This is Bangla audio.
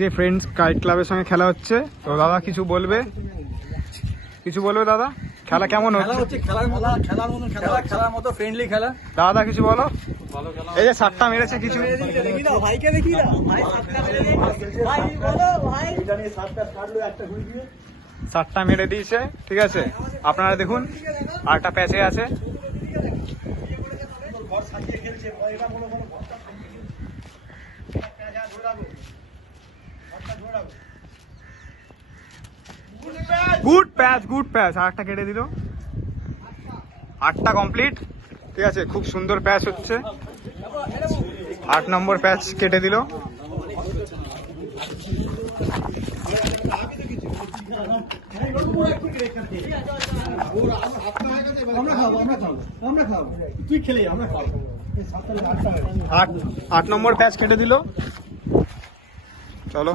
যে ফ্রেন্ডস কাইট ক্লাবের সঙ্গে খেলা হচ্ছে, তো দাদা কিছু বলবে দাদা? খেলা কেমন হচ্ছে? খেলার মতো ফ্রেন্ডলি খেলা। দাদা কিছু বলো। এই যে সাতটা মেরেছে কিছু, সাতটা মেরে দিয়েছে, ঠিক আছে। আপনারা দেখুন আরেকটা প্যাচে আছে। গুড প্যাচ আরেকটা কেটে দিল। 8টা কমপ্লিট, ঠিক আছে। খুব সুন্দর প্যাচ হচ্ছে। 8 নম্বর প্যাচ কেটে দিল। আট নম্বর প্যাচ কেটে দিল। চলো।